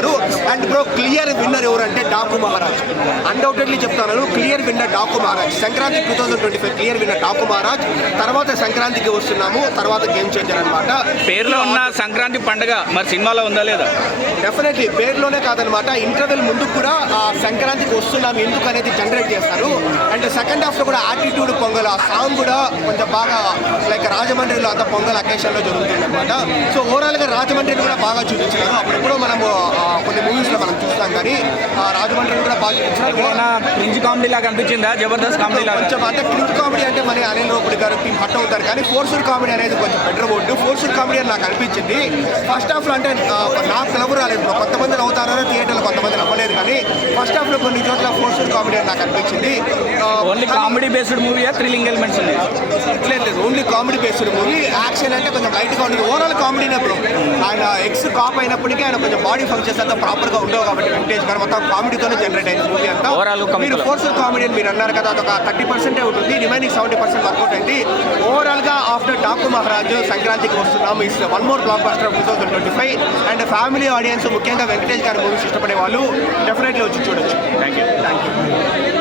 చేస్తారు. And bro clear winner ఎవరంటే Daaku Maharaj, undoubtedly చెప్తాను, clear winner Daaku Maharaj. Sankranti 2025 clear winner Daaku Maharaj. తర్వాత సంక్రాంతికి వస్తున్నాము, తర్వాత గేమ్ చేంజర్ అనమాట. పేరులో ఉన్న సంక్రాంతి పండుగ మరి సినిమాలో ఉందా లేదా? డెఫినెట్లీ పేరులోనే కాదనమాట, ఇంటర్వెల్ ముందు కూడా సంక్రాంతికి వస్తున్నాము ఎందుకు అనేది జనరేట్ చేస్తారు. అండ్ సెకండ్ హాఫ్లో కూడా యాటిట్యూడ్ పొంగల్ ఆ సాంగ్ కూడా కొంచెం బాగా లైక్ రాజమండ్రిలో అంత పొంగల్ అకేషన్లో జరుగుతుంది అనమాట. సో ఓవరాల్గా రాజమండ్రిని కూడా బాగా చూపించారు. అప్పుడెప్పుడో మనము కొన్ని మూవీస్లో మనం చూస్తాం, కానీ రాజమండ్రిని కూడా బాగా చూపించారు. క్రింజ్ కామెడీ లాగా అనిపించిందా? జబర్దస్త్ కామెడీ లాగా కొంచెం అంటే క్రింజ్ కామెడీ అంటే మన అనిల్ రావిపూడి గారు టీం హట్ అవుతారు, కానీ ఫోర్స్డ్ కామెడీ అనేది కొంచెం బెటర్ వర్డ్. ఫోర్స్డ్ కామెడీ అని నాకు అనిపించింది ఫస్ట్ హాఫ్లో. అంటే నాకు నవ్వు రాలేదు, కొంతమంది నవ్వుతారో థియేటర్లో కొంతమంది నవ్వలేదు, కానీ ఫస్ట్ హాఫ్లో కొన్ని చోట్ల ఫోర్స్డ్ కామెడీ అని నాకు అనిపించింది. ఓన్లీ కామెడీ బేస్డ్ మూవీయా, థ్రిల్లింగ్ ఎలిమెంట్స్ ఉన్నాయి? లేదు, only comedy based movie. Action అంటే కొంచెం లైట్గా ఉంటుంది, ఓవరాల్ కామెడీనే బ్రో. ఆయన ఎక్స్ కాప్ అయినప్పటికీ ఆయన కొంచెం బాడీ ఫంక్షన్స్ అంతా ప్రాపర్గా ఉండవు కాబట్టి వెంకటేష్ గారు మొత్తం కామెడీతోనే జనరేట్ అయింది మూవీ అంతా. మీరు ఫోర్స్డ్ కామెడీ అని మీరు అన్నారు కదా, అదొక 30% ఉంటుంది, రిమైనింగ్ 70% వర్కౌట్ అయింది. ఓవరాల్గా ఆఫ్టర్ డాకు మహారాజ్ సంక్రాంతికి వస్తున్నాము is one more block buster of 2025. And family audience ముఖ్యంగా వెంకటేష్ గారి మూవీస్ ఇష్టపడే వాళ్ళు డెఫినెట్లీ వచ్చి చూడొచ్చు. Thank you.